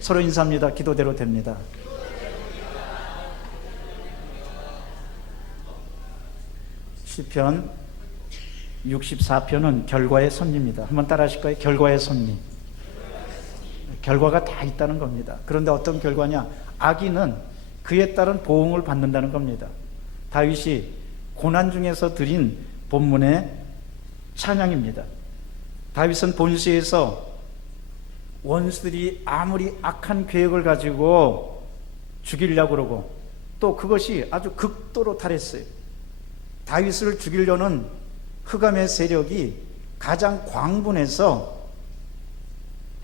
서로 인사합니다. 기도대로 됩니다. 시편 64편은 결과의 섭리입니다. 한번 따라 하실 거예요? 결과의 섭리. 결과가 다 있다는 겁니다. 그런데 어떤 결과냐? 악인은 그에 따른 보응을 받는다는 겁니다. 다윗이 고난 중에서 드린 본문의 찬양입니다. 다윗은 본시에서 원수들이 아무리 악한 계획을 가지고 죽이려고 그러고 또 그것이 아주 극도로 달했어요. 다윗을 죽이려는 흑암의 세력이 가장 광분해서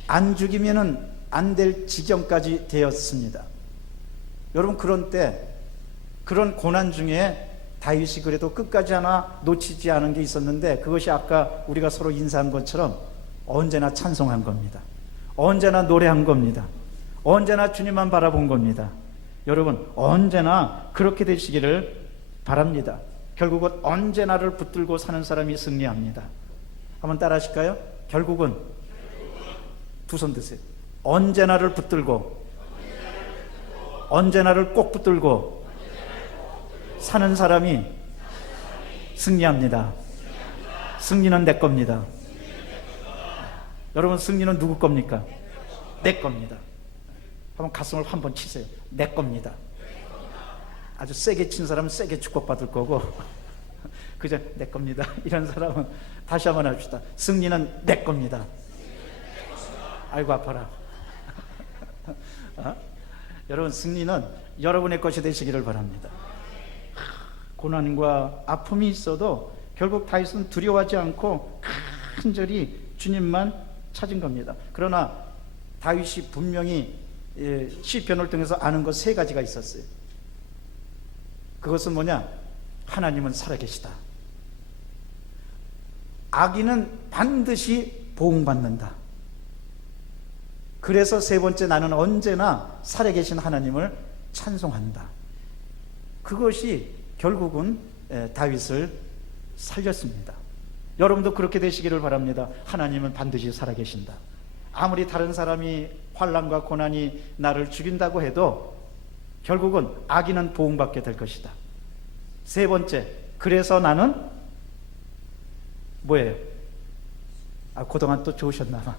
안 죽이면은 안 될 지경까지 되었습니다. 여러분, 그런 때, 그런 고난 중에 다윗이 그래도 끝까지 하나 놓치지 않은 게 있었는데, 그것이 아까 우리가 서로 인사한 것처럼 언제나 찬송한 겁니다. 언제나 노래한 겁니다. 언제나 주님만 바라본 겁니다. 여러분, 언제나 그렇게 되시기를 바랍니다. 결국은 언제나를 붙들고 사는 사람이 승리합니다. 한번 따라 하실까요? 결국은 두 손 드세요. 언제나를 붙들고 언제나를 꼭 붙들고 사는 사람이 승리합니다. 승리는 내 겁니다. 여러분, 승리는 누구 겁니까? 내 겁니다. 한번 가슴을 한번 치세요. 내 겁니다. 아주 세게 친 사람은 세게 축복받을 거고, 그저 내 겁니다 이런 사람은 다시 한번 합시다. 승리는 내 겁니다. 아이고 아파라. 여러분, 승리는 여러분의 것이 되시기를 바랍니다. 고난과 아픔이 있어도 결국 다윗은 두려워하지 않고 간절히 주님만 찾은 겁니다. 그러나 다윗이 분명히 시편을 통해서 아는 것 세 가지가 있었어요. 그것은 뭐냐? 하나님은 살아계시다. 악인은 반드시 보응받는다. 그래서 세 번째, 나는 언제나 살아계신 하나님을 찬송한다. 그것이 결국은 다윗을 살렸습니다. 여러분도 그렇게 되시기를 바랍니다. 하나님은 반드시 살아계신다. 아무리 다른 사람이 환난과 고난이 나를 죽인다고 해도 결국은 악인은 보응받게 될 것이다. 세 번째, 그래서 나는 뭐예요? 그동안 또 좋으셨나 봐.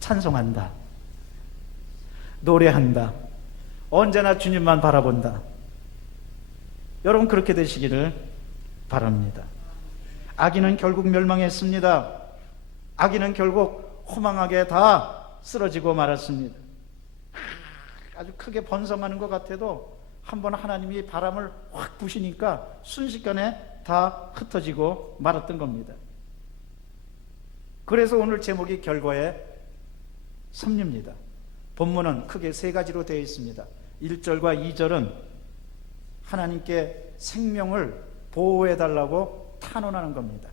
찬송한다. 노래한다. 언제나 주님만 바라본다. 여러분, 그렇게 되시기를 바랍니다. 악인은 결국 멸망했습니다. 악인은 결국 허망하게 다 쓰러지고 말았습니다. 아주 크게 번성하는 것 같아도 한번 하나님이 바람을 확 부시니까 순식간에 다 흩어지고 말았던 겁니다. 그래서 오늘 제목이 결과의 섭리입니다. 본문은 크게 세 가지로 되어 있습니다. 1절과 2절은 하나님께 생명을 보호해달라고 탄원하는 겁니다.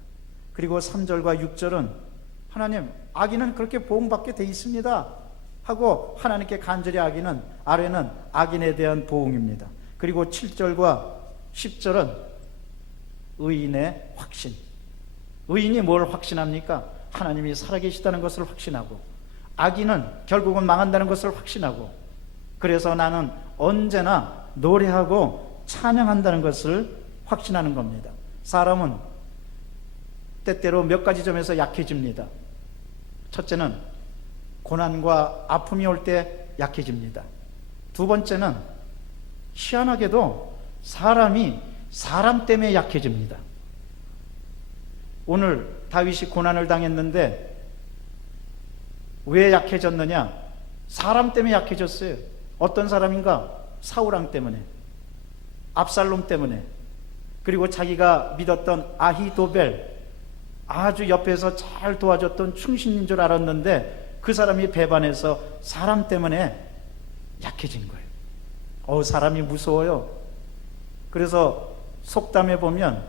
그리고 3절과 6절은 하나님, 악인은 그렇게 보응받게 되어 있습니다 하고 하나님께 간절히 아래는 악인에 대한 보응입니다. 그리고 7절과 10절은 의인의 확신. 의인이 뭘 확신합니까? 하나님이 살아계시다는 것을 확신하고, 악인은 결국은 망한다는 것을 확신하고, 그래서 나는 언제나 노래하고 찬양한다는 것을 확신하는 겁니다. 사람은 때때로 몇 가지 점에서 약해집니다. 첫째는 고난과 아픔이 올 때 약해집니다. 두 번째는 희한하게도 사람이 사람 때문에 약해집니다. 오늘 다윗이 고난을 당했는데 왜 약해졌느냐? 사람 때문에 약해졌어요. 어떤 사람인가? 사울왕 때문에, 압살롬 때문에, 그리고 자기가 믿었던 아히도벨, 아주 옆에서 잘 도와줬던 충신인 줄 알았는데 그 사람이 배반해서 사람 때문에 약해진 거예요. 사람이 무서워요. 그래서 속담에 보면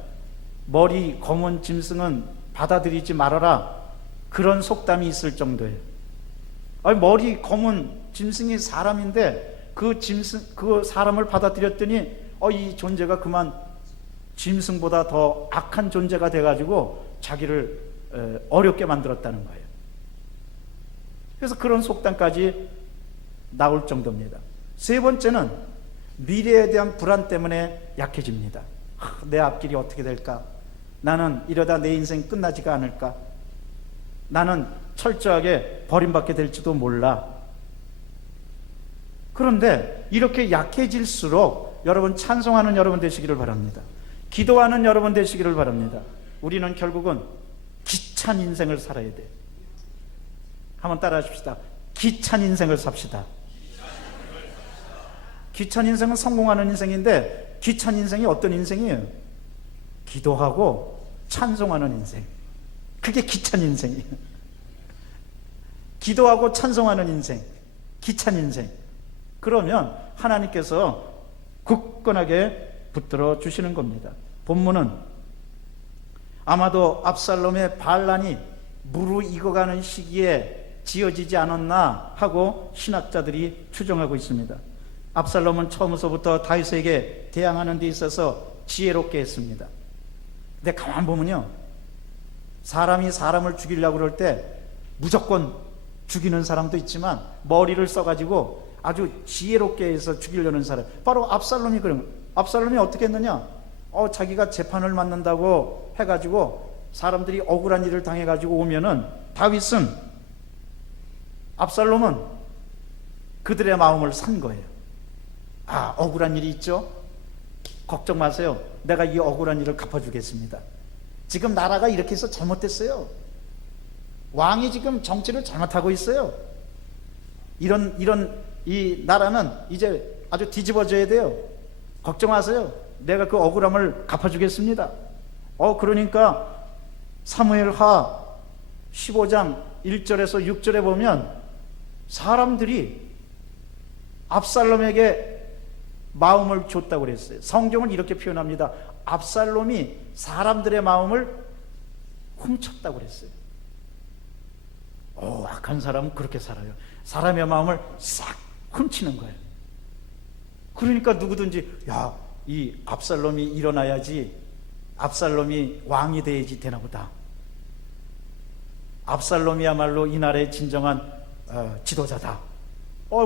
머리 검은 짐승은 받아들이지 말아라, 그런 속담이 있을 정도예요. 머리 검은 짐승이 사람인데 그 사람을 받아들였더니 이 존재가 그만 짐승보다 더 악한 존재가 돼가지고 자기를 어렵게 만들었다는 거예요. 그래서 그런 속담까지 나올 정도입니다. 세 번째는 미래에 대한 불안 때문에 약해집니다. 내 앞길이 어떻게 될까? 나는 이러다 내 인생 끝나지가 않을까? 나는 철저하게 버림받게 될지도 몰라. 그런데 이렇게 약해질수록 여러분 찬송하는 여러분 되시기를 바랍니다. 기도하는 여러분 되시기를 바랍니다. 우리는 결국은 기찬 인생을 살아야 돼. 한번 따라 하십시다. 기찬 인생을 삽시다. 기찬 인생은 성공하는 인생인데 기찬 인생이 어떤 인생이에요? 기도하고 찬송하는 인생. 그게 기찬 인생이에요. 기도하고 찬송하는 인생, 기찬 인생. 그러면 하나님께서 굳건하게 붙들어 주시는 겁니다. 본문은 아마도 압살롬의 반란이 무르익어가는 시기에 지어지지 않았나 하고 신학자들이 추정하고 있습니다. 압살롬은 처음부터 다윗에게 대항하는 데 있어서 지혜롭게 했습니다. 근데 가만 보면요, 사람이 사람을 죽이려고 그럴 때 무조건 죽이는 사람도 있지만 머리를 써가지고 아주 지혜롭게 해서 죽이려는 사람, 바로 압살롬이 그런 거예요. 압살롬이 어떻게 했느냐? 자기가 재판을 맡는다고 해가지고 사람들이 억울한 일을 당해가지고 오면은 다윗은, 압살롬은 그들의 마음을 산 거예요. 억울한 일이 있죠? 걱정 마세요. 내가 이 억울한 일을 갚아주겠습니다. 지금 나라가 이렇게 해서 잘못됐어요. 왕이 지금 정치를 잘못하고 있어요. 이런 이 나라는 이제 아주 뒤집어져야 돼요. 걱정하세요. 내가 그 억울함을 갚아주겠습니다. 그러니까 사무엘하 15장 1절에서 6절에 보면 사람들이 압살롬에게 마음을 줬다고 그랬어요. 성경은 이렇게 표현합니다. 압살롬이 사람들의 마음을 훔쳤다고 그랬어요. 악한 사람은 그렇게 살아요. 사람의 마음을 싹 훔치는 거예요. 그러니까 누구든지 이 압살롬이 일어나야지, 압살롬이 왕이 돼야지 되나 보다. 압살롬이야말로 이 나라의 진정한 지도자다.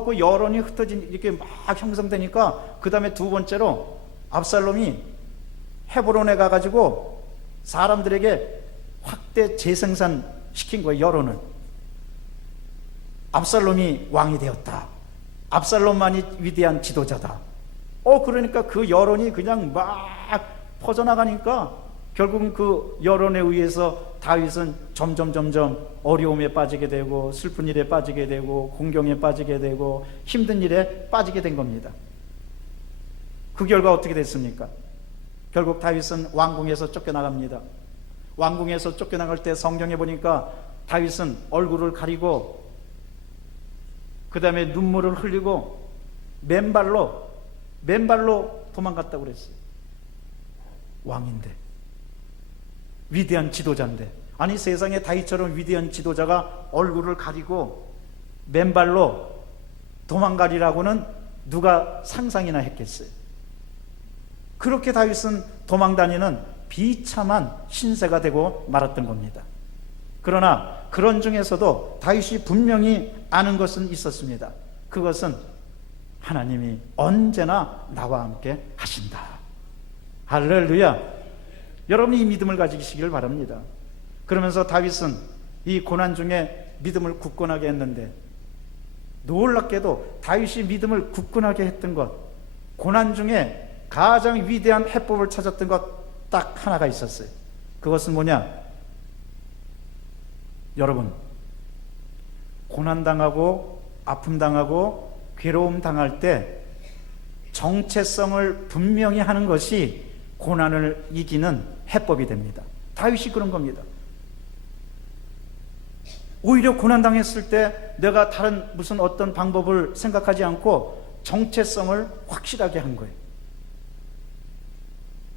그 여론이 이렇게 막 형성되니까 그 다음에 두 번째로 압살롬이 헤브론에 가가지고 사람들에게 확대 재생산 시킨 거예요. 여론을. 압살롬이 왕이 되었다. 압살롬만이 위대한 지도자다. 그러니까 그 여론이 그냥 막 퍼져나가니까 결국은 그 여론에 의해서 다윗은 점점 어려움에 빠지게 되고 슬픈 일에 빠지게 되고 공경에 빠지게 되고 힘든 일에 빠지게 된 겁니다. 그 결과 어떻게 됐습니까? 결국 다윗은 왕궁에서 쫓겨나갑니다. 왕궁에서 쫓겨나갈 때 성경에 보니까 다윗은 얼굴을 가리고 그 다음에 눈물을 흘리고 맨발로 도망갔다고 그랬어요. 왕인데, 위대한 지도자인데, 아니 세상에 다윗처럼 위대한 지도자가 얼굴을 가리고 맨발로 도망가리라고는 누가 상상이나 했겠어요. 그렇게 다윗은 도망다니는 비참한 신세가 되고 말았던 겁니다. 그러나 그런 중에서도 다윗이 분명히 아는 것은 있었습니다. 그것은 하나님이 언제나 나와 함께 하신다. 할렐루야. 여러분이 이 믿음을 가지시기를 바랍니다. 그러면서 다윗은 이 고난 중에 믿음을 굳건하게 했는데, 놀랍게도 다윗이 믿음을 굳건하게 했던 것, 고난 중에 가장 위대한 해법을 찾았던 것 딱 하나가 있었어요. 그것은 뭐냐? 여러분, 고난당하고 아픔당하고 괴로움당할 때 정체성을 분명히 하는 것이 고난을 이기는 해법이 됩니다. 다윗이 그런 겁니다. 오히려 고난당했을 때 내가 다른 무슨 어떤 방법을 생각하지 않고 정체성을 확실하게 한 거예요.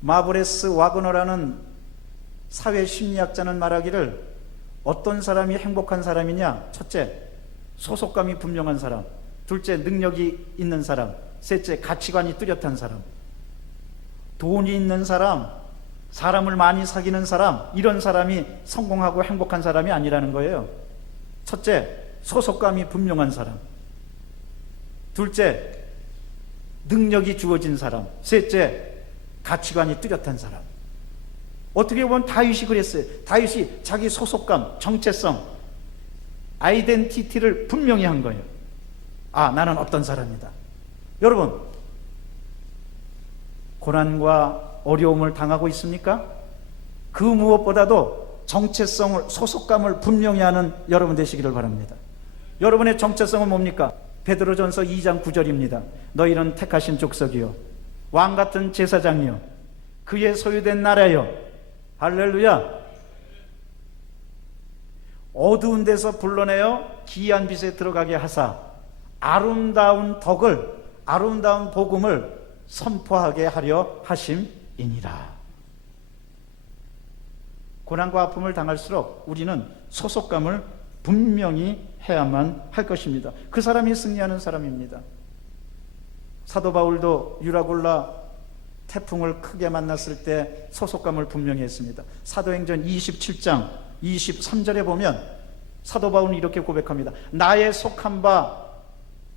마브레스 와그너라는 사회 심리학자는 말하기를, 어떤 사람이 행복한 사람이냐? 첫째, 소속감이 분명한 사람. 둘째, 능력이 있는 사람. 셋째, 가치관이 뚜렷한 사람. 돈이 있는 사람, 사람을 많이 사귀는 사람, 이런 사람이 성공하고 행복한 사람이 아니라는 거예요. 첫째, 소속감이 분명한 사람. 둘째, 능력이 주어진 사람. 셋째, 가치관이 뚜렷한 사람. 어떻게 보면 다윗이 그랬어요. 다윗이 자기 소속감, 정체성, 아이덴티티를 분명히 한 거예요. 아, 나는 어떤 사람이다. 여러분, 고난과 어려움을 당하고 있습니까? 그 무엇보다도 정체성을, 소속감을 분명히 하는 여러분 되시기를 바랍니다. 여러분의 정체성은 뭡니까? 베드로전서 2장 9절입니다. 너희는 택하신 족속이요 왕같은 제사장이요 그의 소유된 나라요. 할렐루야. 어두운 데서 불러내어 기이한 빛에 들어가게 하사 아름다운 덕을, 아름다운 복음을 선포하게 하려 하심이니라. 고난과 아픔을 당할수록 우리는 소속감을 분명히 해야만 할 것입니다. 그 사람이 승리하는 사람입니다. 사도 바울도 유라굴라 태풍을 크게 만났을 때 소속감을 분명히 했습니다. 사도행전 27장 23절에 보면 사도 바울은 이렇게 고백합니다. 나의 속한 바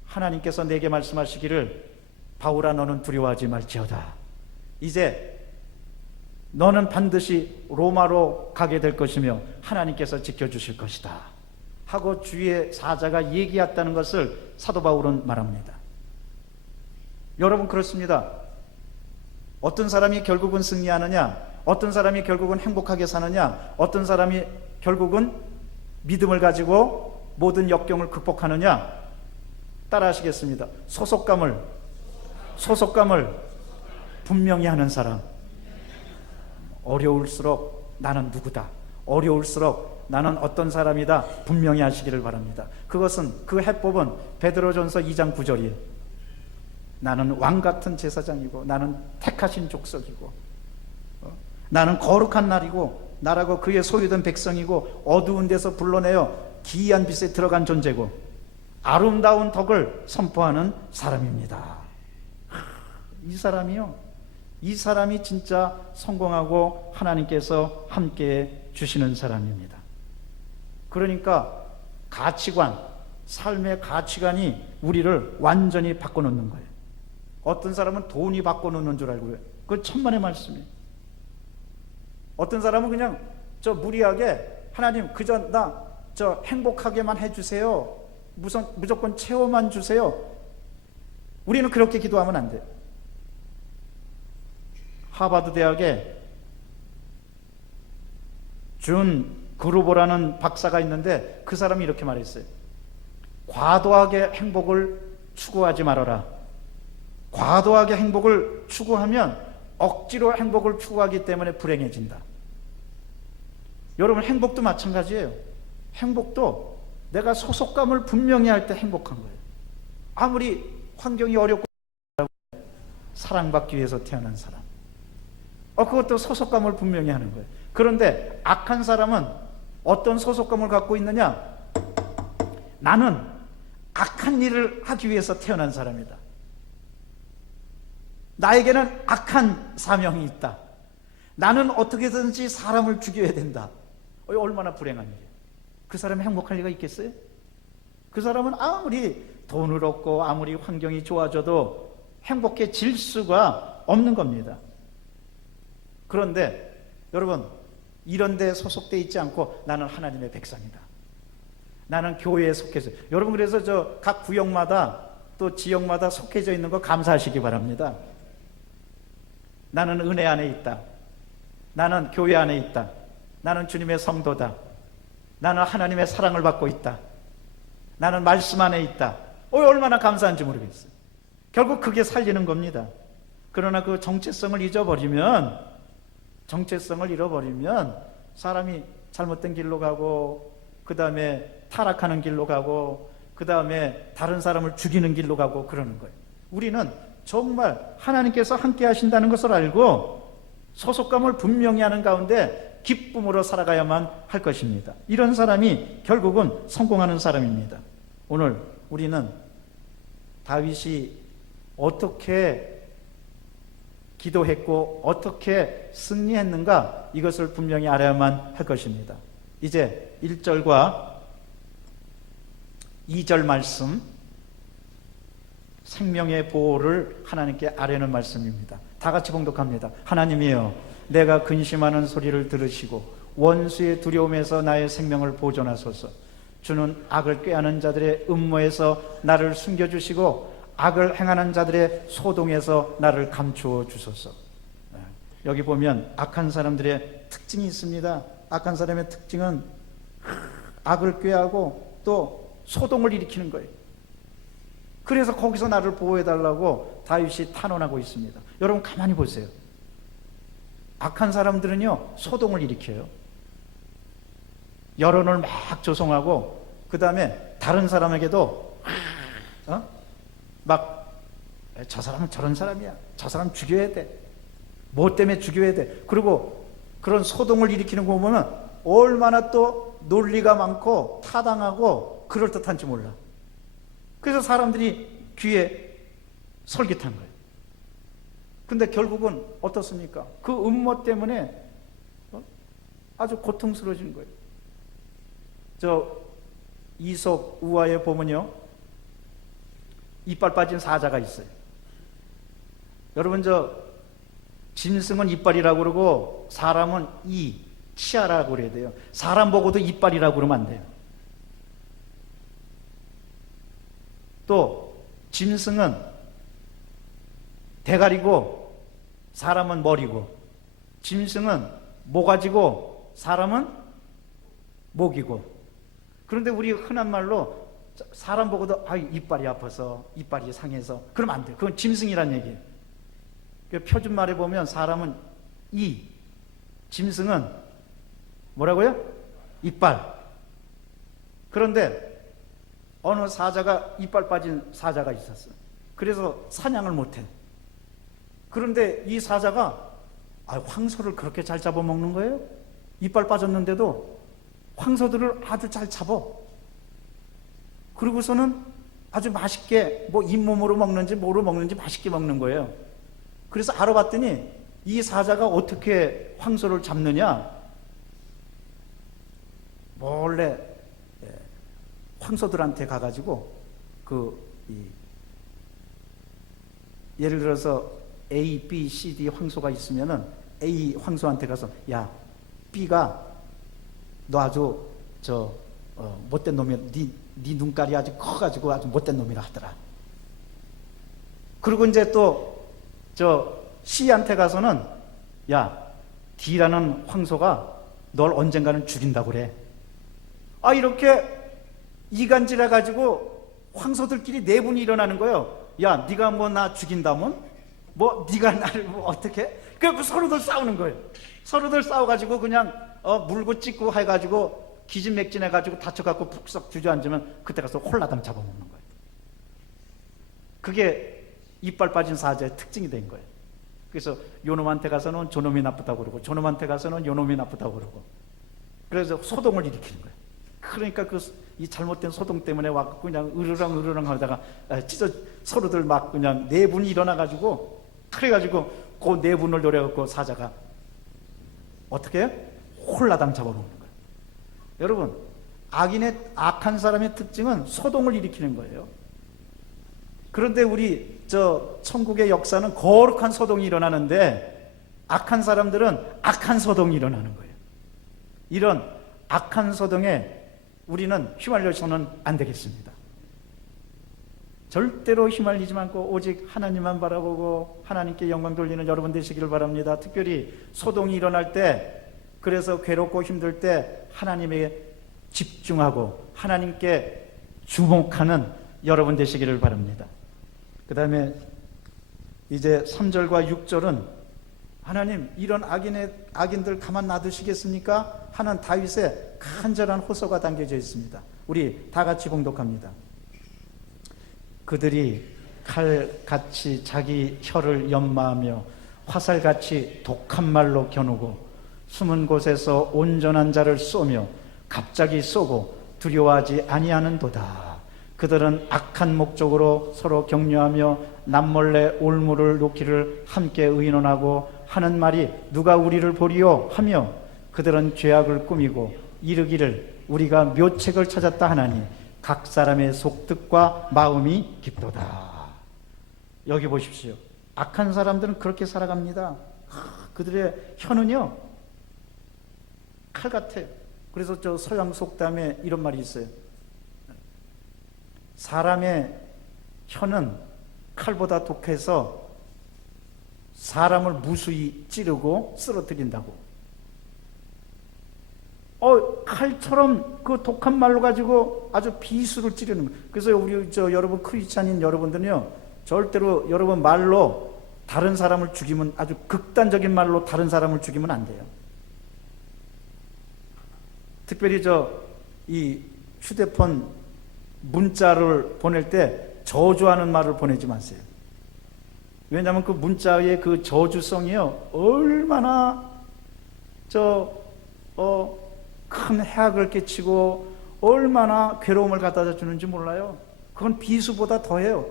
하나님께서 내게 말씀하시기를 바울아 너는 두려워하지 말지어다. 이제 너는 반드시 로마로 가게 될 것이며 하나님께서 지켜주실 것이다 하고 주의 사자가 얘기했다는 것을 사도 바울은 말합니다. 여러분, 그렇습니다. 어떤 사람이 결국은 승리하느냐, 어떤 사람이 결국은 행복하게 사느냐, 어떤 사람이 결국은 믿음을 가지고 모든 역경을 극복하느냐, 따라 하시겠습니다. 소속감을 분명히 하는 사람. 어려울수록 나는 누구다, 어려울수록 나는 어떤 사람이다 분명히 하시기를 바랍니다. 그것은, 그 해법은 베드로전서 2장 9절이에요. 나는 왕같은 제사장이고 나는 택하신 족속이고 나는 거룩한 나라고 그의 소유된 백성이고 어두운 데서 불러내어 기이한 빛에 들어간 존재고 아름다운 덕을 선포하는 사람입니다. 이 사람이 진짜 성공하고 하나님께서 함께해 주시는 사람입니다. 그러니까 가치관, 삶의 가치관이 우리를 완전히 바꿔놓는 거예요. 어떤 사람은 돈이 바꿔놓는 줄 알고요. 그건 천만의 말씀이에요. 어떤 사람은 그냥 무리하게 하나님 그저 나 행복하게만 해주세요. 무조건 채워만 주세요. 우리는 그렇게 기도하면 안 돼요. 하버드 대학에 준 그루보라는 박사가 있는데 그 사람이 이렇게 말했어요. 과도하게 행복을 추구하지 말아라. 과도하게 행복을 추구하면 억지로 행복을 추구하기 때문에 불행해진다. 여러분, 행복도 마찬가지예요. 행복도 내가 소속감을 분명히 할 때 행복한 거예요. 아무리 환경이 어렵고 사랑받기 위해서 태어난 사람, 그것도 소속감을 분명히 하는 거예요. 그런데 악한 사람은 어떤 소속감을 갖고 있느냐? 나는 악한 일을 하기 위해서 태어난 사람이다. 나에게는 악한 사명이 있다. 나는 어떻게든지 사람을 죽여야 된다. 얼마나 불행한 일이에요. 그 사람이 행복할 리가 있겠어요? 그 사람은 아무리 돈을 얻고 아무리 환경이 좋아져도 행복해질 수가 없는 겁니다. 그런데 여러분, 이런 데 소속되어 있지 않고 나는 하나님의 백성이다, 나는 교회에 속해서, 여러분 그래서 각 구역마다 또 지역마다 속해져 있는 거 감사하시기 바랍니다. 나는 은혜 안에 있다, 나는 교회 안에 있다, 나는 주님의 성도다, 나는 하나님의 사랑을 받고 있다, 나는 말씀 안에 있다. 얼마나 감사한지 모르겠어요. 결국 그게 살리는 겁니다. 그러나 그 정체성을 잃어버리면 사람이 잘못된 길로 가고, 그 다음에 타락하는 길로 가고, 그 다음에 다른 사람을 죽이는 길로 가고 그러는 거예요. 우리는 정말 하나님께서 함께 하신다는 것을 알고 소속감을 분명히 하는 가운데 기쁨으로 살아가야만 할 것입니다. 이런 사람이 결국은 성공하는 사람입니다. 오늘 우리는 다윗이 어떻게 기도했고 어떻게 승리했는가, 이것을 분명히 알아야만 할 것입니다. 이제 1절과 2절 말씀 생명의 보호를 하나님께 아뢰는 말씀입니다. 다 같이 봉독합니다. 하나님이여, 내가 근심하는 소리를 들으시고 원수의 두려움에서 나의 생명을 보존하소서. 주는 악을 꾀하는 자들의 음모에서 나를 숨겨주시고 악을 행하는 자들의 소동에서 나를 감추어 주소서. 여기 보면 악한 사람들의 특징이 있습니다. 악한 사람의 특징은 악을 꾀하고 또 소동을 일으키는 거예요. 그래서 거기서 나를 보호해달라고 다윗이 탄원하고 있습니다. 여러분 가만히 보세요. 악한 사람들은요, 소동을 일으켜요. 여론을 막 조성하고 그 다음에 다른 사람에게도 막 저 사람은 저런 사람이야, 저 사람 죽여야 돼, 뭐 때문에 죽여야 돼. 그리고 그런 소동을 일으키는 거 보면 얼마나 또 논리가 많고 타당하고 그럴듯한지 몰라. 그래서 사람들이 귀에 솔깃한 거예요. 근데 결국은 어떻습니까? 그 음모 때문에 아주 고통스러워진 거예요. 저 이솝 우화에 보면요, 이빨 빠진 사자가 있어요. 여러분, 저 짐승은 이빨이라고 그러고 사람은 치아라고 그래야 돼요. 사람 보고도 이빨이라고 그러면 안 돼요. 또 짐승은 대가리고 사람은 머리고, 짐승은 모가지고 사람은 목이고. 그런데 우리 흔한 말로 사람 보고도 이빨이 아파서, 이빨이 상해서 그러면 안 돼요. 그건 짐승이란 얘기예요. 표준말에 보면 사람은 짐승은 뭐라고요? 이빨. 그런데 어느 사자가 이빨 빠진 사자가 있었어요. 그래서 사냥을 못해. 그런데 이 사자가 황소를 그렇게 잘 잡아먹는 거예요? 이빨 빠졌는데도 황소들을 아주 잘 잡아. 그리고서는 아주 맛있게 잇몸으로 먹는지 뭐로 먹는지 맛있게 먹는 거예요. 그래서 알아봤더니 이 사자가 어떻게 황소를 잡느냐, 몰래 황소들한테 가가지고 예를 들어서 A, B, C, D 황소가 있으면은 A 황소한테 가서, 야, B가 너 아주 못된 놈이야. 네 눈깔이 아주 커가지고 아주 못된 놈이라 하더라. 그리고 이제 또 C한테 가서는, 야, D라는 황소가 널 언젠가는 죽인다고 그래. 이렇게 이간질해 가지고 황소들끼리 내분이 일어나는 거예요. 야, 네가 나 죽인다면? 네가 나를 어떻게? 그래서 서로들 싸우는 거예요. 서로들 싸워가지고 그냥 물고 찢고 해가지고 기진맥진해가지고 다쳐갖고 푹썩 주저앉으면 그때 가서 홀라당 잡아먹는 거예요. 그게 이빨 빠진 사자의 특징이 된 거예요. 그래서 요놈한테 가서는 저놈이 나쁘다고 그러고, 저놈한테 가서는 요놈이 나쁘다고 그러고, 그래서 소동을 일으키는 거예요. 그러니까 이 잘못된 소동 때문에 와서 그냥 으르렁 하다가 서로들 막 그냥 내분이 일어나가지고, 그래가지고 그 내분을 노려갖고 사자가 어떻게 해요? 홀라당 잡아먹는 거예요. 여러분, 악한 사람의 특징은 소동을 일으키는 거예요. 그런데 우리 천국의 역사는 거룩한 소동이 일어나는데, 악한 사람들은 악한 소동이 일어나는 거예요. 이런 악한 소동에 우리는 휘말려서는 안 되겠습니다. 절대로 휘말리지 않고 오직 하나님만 바라보고 하나님께 영광 돌리는 여러분 되시기를 바랍니다. 특별히 소동이 일어날 때, 그래서 괴롭고 힘들 때 하나님에게 집중하고 하나님께 주목하는 여러분 되시기를 바랍니다. 그 다음에 이제 3절과 6절은 하나님, 이런 악인들 가만 놔두시겠습니까? 하는 다윗의 간절한 호소가 담겨져 있습니다. 우리 다 같이 봉독합니다. 그들이 칼같이 자기 혀를 연마하며 화살같이 독한 말로 겨누고 숨은 곳에서 온전한 자를 쏘며 갑자기 쏘고 두려워하지 아니하는도다. 그들은 악한 목적으로 서로 격려하며 남몰래 올무를 놓기를 함께 의논하고 하는 말이 누가 우리를 보리요 하며 그들은 죄악을 꾸미고 이르기를 우리가 묘책을 찾았다 하나니 각 사람의 속뜻과 마음이 깊도다. 여기 보십시오. 악한 사람들은 그렇게 살아갑니다. 그들의 혀는요, 칼 같아요. 그래서 저 서양 속담에 이런 말이 있어요. 사람의 혀는 칼보다 독해서 사람을 무수히 찌르고 쓰러뜨린다고. 칼처럼 그 독한 말로 가지고 아주 비수를 찌르는 거예요. 그래서 우리 여러분 크리스찬인 여러분들은요, 절대로 여러분 말로 다른 사람을 죽이면, 아주 극단적인 말로 다른 사람을 죽이면 안 돼요. 특별히 이 휴대폰 문자를 보낼 때 저주하는 말을 보내지 마세요. 왜냐하면 그 문자의 그 저주성이요, 얼마나 큰 해악을 끼치고 얼마나 괴로움을 갖다 주는지 몰라요. 그건 비수보다 더해요.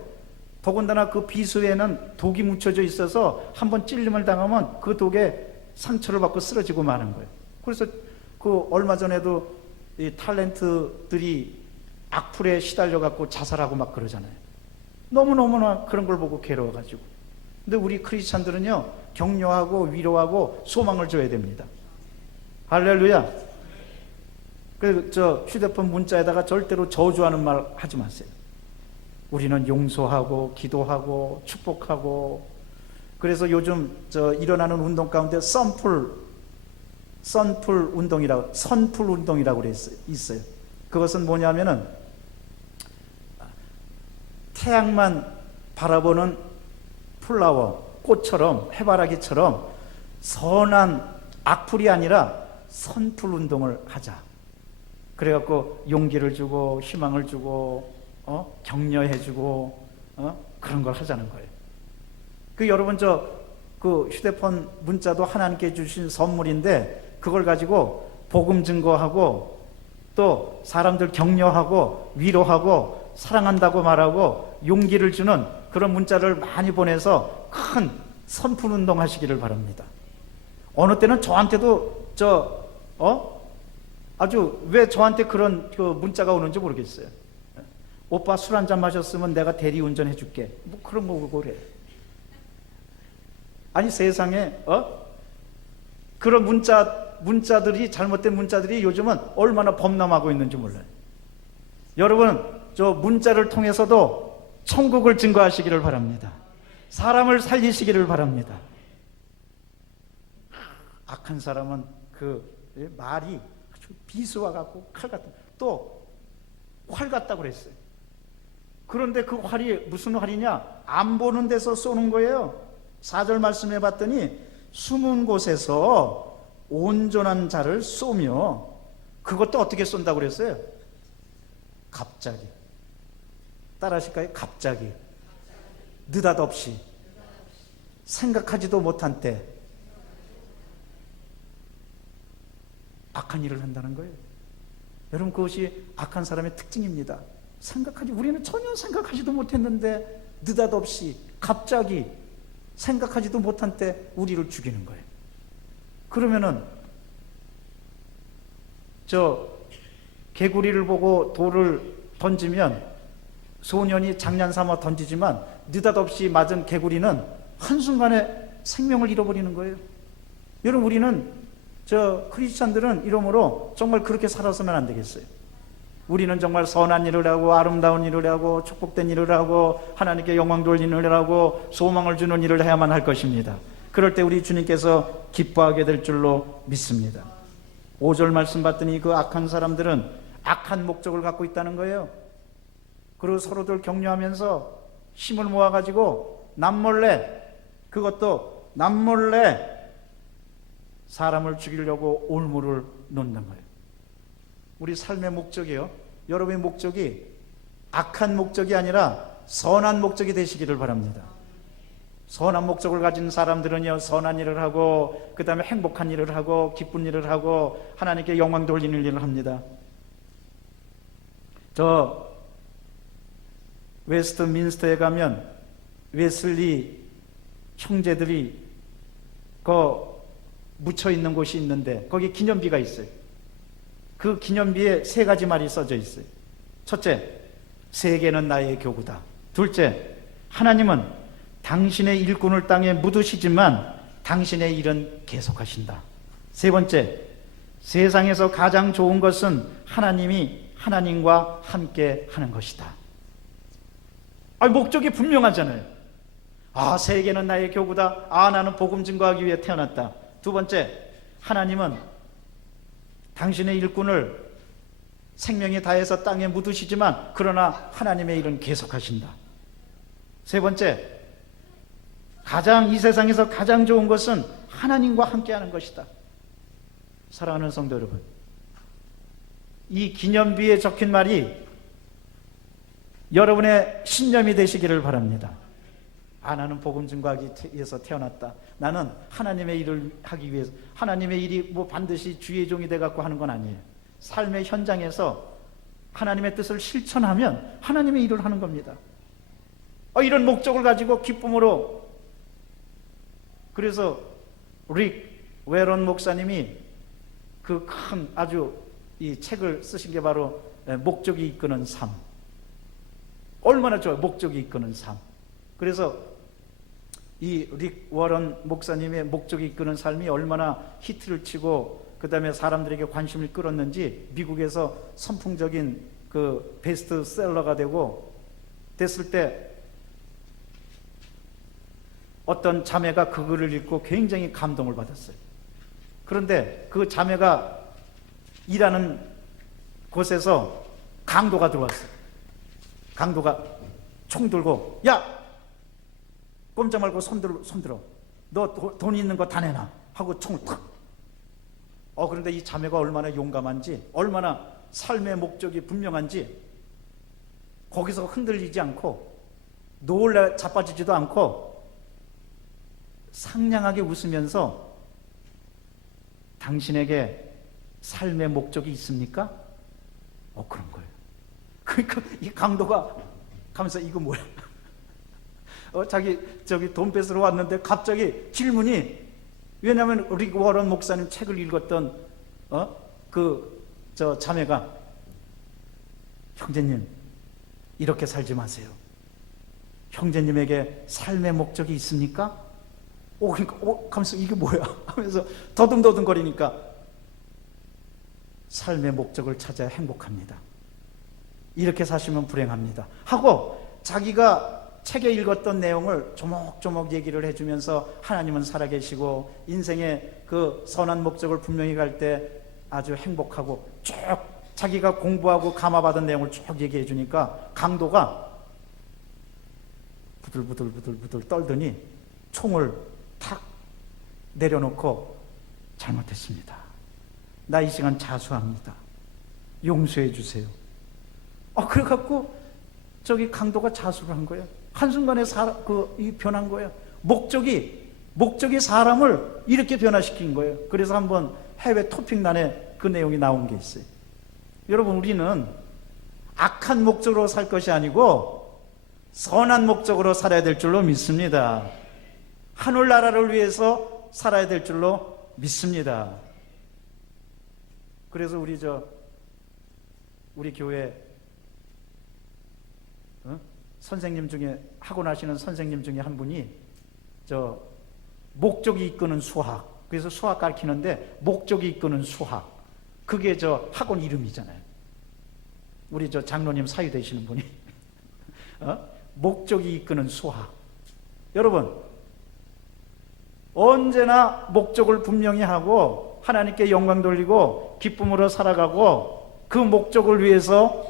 더군다나 그 비수에는 독이 묻혀져 있어서 한번 찔림을 당하면 그 독에 상처를 받고 쓰러지고 마는 거예요. 그래서 그 얼마 전에도 이 탤런트들이 악플에 시달려 갖고 자살하고 막 그러잖아요. 너무너무나 그런 걸 보고 괴로워가지고. 근데 우리 크리스찬들은요, 격려하고 위로하고 소망을 줘야 됩니다. 할렐루야. 그래서 휴대폰 문자에다가 절대로 저주하는 말 하지 마세요. 우리는 용서하고 기도하고 축복하고. 그래서 요즘 일어나는 운동 가운데 선풀 운동이라고 있어요. 그것은 뭐냐면은 태양만 바라보는 플라워, 꽃처럼, 해바라기처럼 선한 악플이 아니라 선풀 운동을 하자. 그래갖고 용기를 주고 희망을 주고 격려해주고 그런 걸 하자는 거예요. 여러분 그 휴대폰 문자도 하나님께 주신 선물인데, 그걸 가지고 복음 증거하고 또 사람들 격려하고 위로하고 사랑한다고 말하고 용기를 주는 그런 문자를 많이 보내서 큰 선풀 운동 하시기를 바랍니다. 어느 때는 저한테도 아주 왜 저한테 그런 그 문자가 오는지 모르겠어요. 오빠 술 한잔 마셨으면 내가 대리운전 해줄게. 뭐 그런 거 그래. 아니 세상에 그런 문자들이, 잘못된 문자들이 요즘은 얼마나 범람하고 있는지 몰라요. 여러분 문자를 통해서도 천국을 증거하시기를 바랍니다. 사람을 살리시기를 바랍니다. 악한 사람은 그 말이 아주 비수와 같고 칼 같다. 또 활 같다고 그랬어요. 그런데 그 활이 무슨 활이냐? 안 보는 데서 쏘는 거예요. 4절 말씀해 봤더니 숨은 곳에서 온전한 자를 쏘며, 그것도 어떻게 쏜다고 그랬어요? 갑자기. 따라 하실까요? 갑자기. 느닷없이. 생각하지도 못한 때 악한 일을 한다는 거예요. 여러분, 그것이 악한 사람의 특징입니다. 우리는 전혀 생각하지도 못했는데 느닷없이 갑자기 생각하지도 못한 때 우리를 죽이는 거예요. 그러면은 개구리를 보고 돌을 던지면 소년이 장난삼아 던지지만 느닷없이 맞은 개구리는 한순간에 생명을 잃어버리는 거예요. 여러분, 우리는 크리스찬들은 이러므로 정말 그렇게 살아서는 안 되겠어요. 우리는 정말 선한 일을 하고 아름다운 일을 하고 축복된 일을 하고 하나님께 영광 돌리는 일을 하고 소망을 주는 일을 해야만 할 것입니다. 그럴 때 우리 주님께서 기뻐하게 될 줄로 믿습니다. 5절 말씀 봤더니 그 악한 사람들은 악한 목적을 갖고 있다는 거예요. 그리고 서로들 격려하면서 힘을 모아가지고 그것도 남몰래 사람을 죽이려고 올무를 놓는 거예요. 우리 삶의 목적이요, 여러분의 목적이 악한 목적이 아니라 선한 목적이 되시기를 바랍니다. 선한 목적을 가진 사람들은요, 선한 일을 하고 그 다음에 행복한 일을 하고 기쁜 일을 하고 하나님께 영광 돌리는 일을 합니다. 웨스트민스터에 가면 웨슬리 형제들이 묻혀 있는 곳이 있는데 거기 기념비가 있어요. 그 기념비에 3가지 말이 써져 있어요. 첫째, 세계는 나의 교구다. 둘째, 하나님은 당신의 일꾼을 땅에 묻으시지만 당신의 일은 계속하신다. 세 번째, 세상에서 가장 좋은 것은 하나님과 함께 하는 것이다. 목적이 분명하잖아요. 세계는 나의 교구다. 나는 복음 증거하기 위해 태어났다. 두 번째, 하나님은 당신의 일꾼을 생명이 다해서 땅에 묻으시지만 그러나 하나님의 일은 계속하신다. 세 번째, 이 세상에서 가장 좋은 것은 하나님과 함께하는 것이다. 사랑하는 성도 여러분, 이 기념비에 적힌 말이 여러분의 신념이 되시기를 바랍니다. 나는 복음 증거하기 위해서 태어났다. 나는 하나님의 일을 하기 위해서. 하나님의 일이 반드시 주의 종이 돼갖고 하는 건 아니에요. 삶의 현장에서 하나님의 뜻을 실천하면 하나님의 일을 하는 겁니다. 이런 목적을 가지고 기쁨으로. 그래서 릭 웨런 목사님이 그 큰 아주 이 책을 쓰신 게 바로 목적이 이끄는 삶. 얼마나 좋아요. 목적이 이끄는 삶. 그래서 이 릭 워런 목사님의 목적이 이끄는 삶이 얼마나 히트를 치고 그 다음에 사람들에게 관심을 끌었는지 미국에서 선풍적인 그 베스트셀러가 됐을 때 어떤 자매가 그 글을 읽고 굉장히 감동을 받았어요. 그런데 그 자매가 일하는 곳에서 강도가 들어왔어요. 강도가 총 들고, 야! 꼼짝 말고 손 들어. 너 돈 있는 거 다 내놔. 하고 총을 탁. 그런데 이 자매가 얼마나 용감한지, 얼마나 삶의 목적이 분명한지, 거기서 흔들리지 않고, 놀라 자빠지지도 않고, 상냥하게 웃으면서 당신에게 삶의 목적이 있습니까? 그런 거예요. 그러니까 이 강도가 가면서 이거 뭐야? 저기 돈 뺏으러 왔는데 갑자기 질문이, 왜냐하면 릭 워런 목사님 책을 읽었던 저 자매가, 형제님 이렇게 살지 마세요. 형제님에게 삶의 목적이 있습니까? 그러니까 가면서 이게 뭐야? 하면서 더듬더듬거리니까 삶의 목적을 찾아야 행복합니다. 이렇게 사시면 불행합니다. 하고 자기가 책에 읽었던 내용을 조목조목 얘기를 해주면서 하나님은 살아계시고 인생의 그 선한 목적을 분명히 갈 때 아주 행복하고 쭉 자기가 공부하고 감화받은 내용을 쭉 얘기해 주니까 강도가 부들부들 떨더니 총을 탁 내려놓고, 잘못했습니다. 나 이 시간 자수합니다. 용서해 주세요. 그래갖고 저기 강도가 자수를 한 거예요. 한순간에 변한 거예요. 목적이 사람을 이렇게 변화시킨 거예요. 그래서 한번 해외 토픽란에 그 내용이 나온 게 있어요. 여러분, 우리는 악한 목적으로 살 것이 아니고 선한 목적으로 살아야 될 줄로 믿습니다. 하늘나라를 위해서 살아야 될 줄로 믿습니다. 그래서 우리 교회 선생님 중에, 학원 하시는 선생님 중에 한 분이 목적이 이끄는 수학, 그래서 수학 가르치는데 목적이 이끄는 수학, 그게 학원 이름이잖아요. 우리 장로님 사유 되시는 분이 목적이 이끄는 수학. 여러분, 언제나 목적을 분명히 하고 하나님께 영광 돌리고 기쁨으로 살아가고 그 목적을 위해서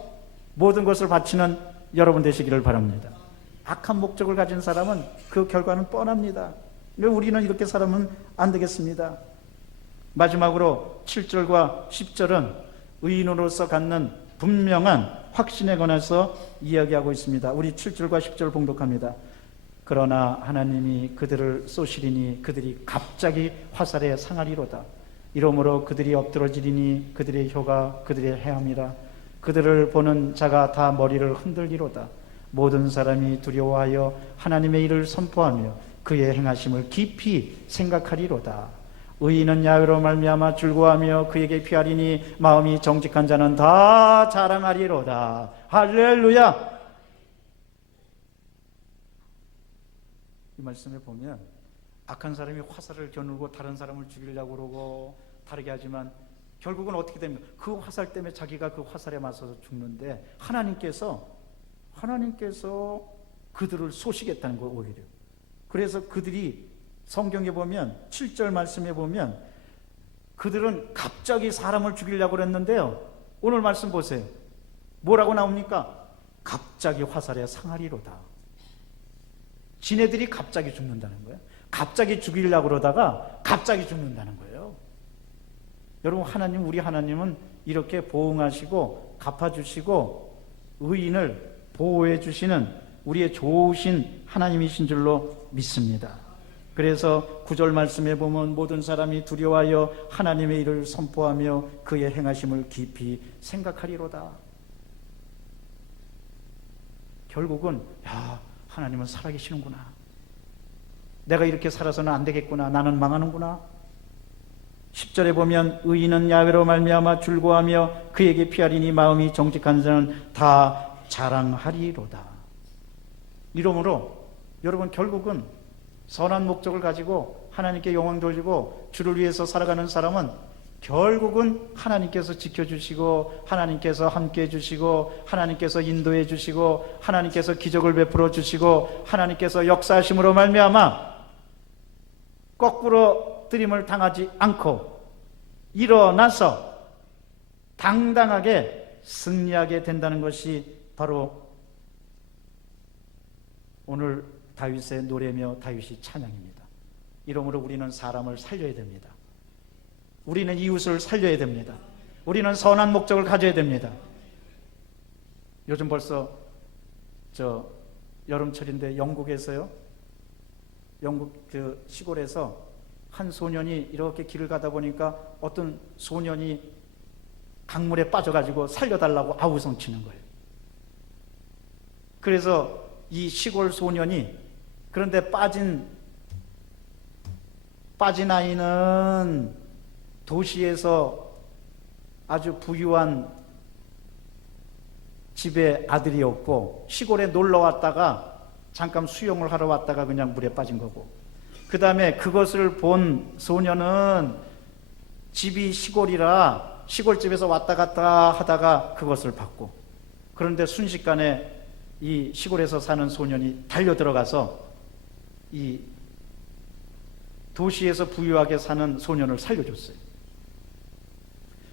모든 것을 바치는 여러분 되시기를 바랍니다. 악한 목적을 가진 사람은 그 결과는 뻔합니다. 우리는 이렇게 살아면 안 되겠습니다. 마지막으로 7절과 10절은 의인으로서 갖는 분명한 확신에 관해서 이야기하고 있습니다. 우리 7절과 10절 봉독합니다. 그러나 하나님이 그들을 쏘시리니 그들이 갑자기 화살에 상하리로다. 이러므로 그들이 엎드러지리니 그들의 혀가 그들의 해함이라. 그들을 보는 자가 다 머리를 흔들리로다. 모든 사람이 두려워하여 하나님의 일을 선포하며 그의 행하심을 깊이 생각하리로다. 의인은 야외로 말미암아 즐거워하며 그에게 피하리니 마음이 정직한 자는 다 자랑하리로다. 할렐루야. 이 말씀에 보면 악한 사람이 화살을 겨누고 다른 사람을 죽이려고 그러고 다르게 하지만 결국은 어떻게 됩니까? 그 화살 때문에 자기가 그 화살에 맞서서 죽는데 하나님께서 그들을 쏘시겠다는 거예요, 오히려. 그래서 그들이 성경에 보면 7절 말씀에 보면 그들은 갑자기 사람을 죽이려고 그랬는데요, 오늘 말씀 보세요. 뭐라고 나옵니까? 갑자기 화살에 상하리로다. 지네들이 갑자기 죽는다는 거예요. 갑자기 죽이려고 그러다가 갑자기 죽는다는 거예요. 여러분, 우리 하나님은 이렇게 보응하시고 갚아주시고 의인을 보호해 주시는 우리의 좋으신 하나님이신 줄로 믿습니다. 그래서 9절 말씀에 보면 모든 사람이 두려워하여 하나님의 일을 선포하며 그의 행하심을 깊이 생각하리로다. 결국은 하나님은 살아계시는구나, 내가 이렇게 살아서는 안 되겠구나, 나는 망하는구나. 10절에 보면 의인은 야훼로 말미암아 즐거워하며 그에게 피하리니 마음이 정직한 자는 다 자랑하리로다. 이러므로 여러분, 결국은 선한 목적을 가지고 하나님께 영광 돌리고 주를 위해서 살아가는 사람은 결국은 하나님께서 지켜주시고 하나님께서 함께해 주시고 하나님께서 인도해 주시고 하나님께서 기적을 베풀어 주시고 하나님께서 역사하심으로 말미암아 거꾸로 들임을 당하지 않고 일어나서 당당하게 승리하게 된다는 것이 바로 오늘 다윗의 노래며 다윗의 찬양입니다. 이러므로 우리는 사람을 살려야 됩니다. 우리는 이웃을 살려야 됩니다. 우리는 선한 목적을 가져야 됩니다. 요즘 벌써 여름철인데 영국에서요, 영국 그 시골에서 한 소년이 이렇게 길을 가다 보니까 어떤 소년이 강물에 빠져가지고 살려달라고 아우성 치는 거예요. 그래서 이 시골 소년이, 그런데 빠진 아이는 도시에서 아주 부유한 집의 아들이었고 시골에 놀러 왔다가 잠깐 수영을 하러 왔다가 그냥 물에 빠진 거고, 그 다음에 그것을 본 소년은 집이 시골이라 시골집에서 왔다 갔다 하다가 그것을 봤고, 그런데 순식간에 이 시골에서 사는 소년이 달려 들어가서 이 도시에서 부유하게 사는 소년을 살려줬어요.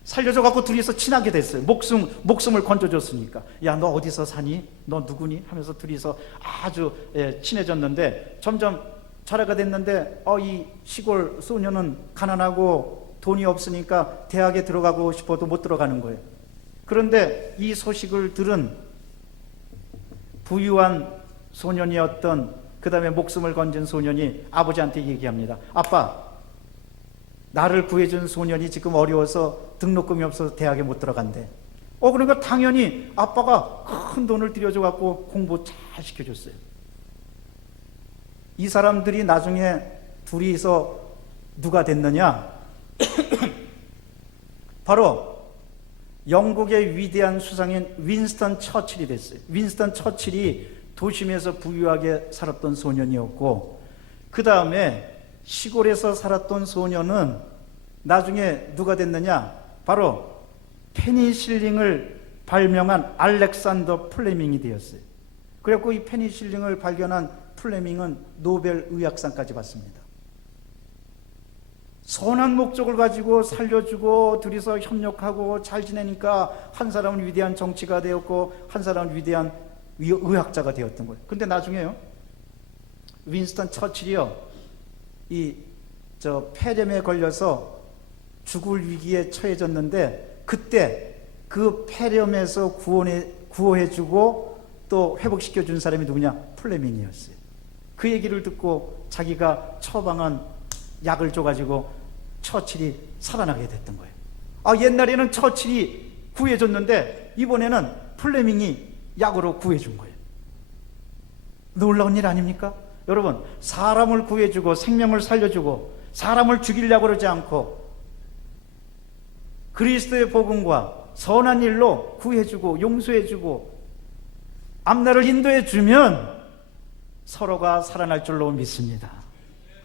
살려줘 갖고 둘이서 친하게 됐어요. 목숨을 건져줬으니까. 야, 너 어디서 사니? 너 누구니? 하면서 둘이서 아주 친해졌는데 점점 자라가 됐는데 이 시골 소년은 가난하고 돈이 없으니까 대학에 들어가고 싶어도 못 들어가는 거예요. 그런데 이 소식을 들은 부유한 소년이었던, 그 다음에 목숨을 건진 소년이 아버지한테 얘기합니다. 아빠, 나를 구해준 소년이 지금 어려워서 등록금이 없어서 대학에 못 들어간대. 그러니까 당연히 아빠가 큰 돈을 들여줘 갖고 공부 잘 시켜줬어요. 이 사람들이 나중에 둘이서 누가 됐느냐? 바로 영국의 위대한 수상인 윈스턴 처칠이 됐어요. 윈스턴 처칠이 도심에서 부유하게 살았던 소년이었고, 그 다음에 시골에서 살았던 소년은 나중에 누가 됐느냐? 바로 페니실링을 발명한 알렉산더 플레밍이 되었어요. 그래갖고 이 페니실링을 발견한 플레밍은 노벨 의학상까지 받습니다. 선한 목적을 가지고 살려주고 둘이서 협력하고 잘 지내니까 한 사람은 위대한 정치가 되었고 한 사람은 위대한 의학자가 되었던 거예요. 근데 나중에요, 윈스턴 처칠이요, 폐렴에 걸려서 죽을 위기에 처해졌는데 그때 그 폐렴에서 구호해주고 또 회복시켜준 사람이 누구냐? 플레밍이었어요. 그 얘기를 듣고 자기가 처방한 약을 줘가지고 처칠이 살아나게 됐던 거예요. 옛날에는 처칠이 구해줬는데 이번에는 플레밍이 약으로 구해준 거예요. 놀라운 일 아닙니까? 여러분, 사람을 구해주고 생명을 살려주고 사람을 죽이려고 그러지 않고 그리스도의 복음과 선한 일로 구해주고 용서해주고 앞날을 인도해주면 서로가 살아날 줄로 믿습니다.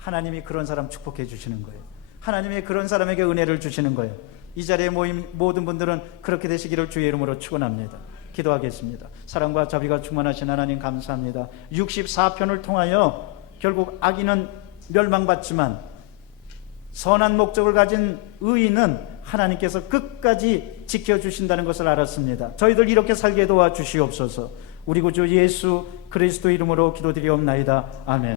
하나님이 그런 사람 축복해 주시는 거예요. 하나님이 그런 사람에게 은혜를 주시는 거예요. 이 자리에 모인 모든 분들은 그렇게 되시기를 주의 이름으로 축원합니다. 기도하겠습니다. 사랑과 자비가 충만하신 하나님 감사합니다. 64편을 통하여 결국 악인은 멸망받지만 선한 목적을 가진 의인은 하나님께서 끝까지 지켜주신다는 것을 알았습니다. 저희들 이렇게 살게 도와주시옵소서. 우리 구주 예수 그리스도 이름으로 기도드리옵나이다. 아멘.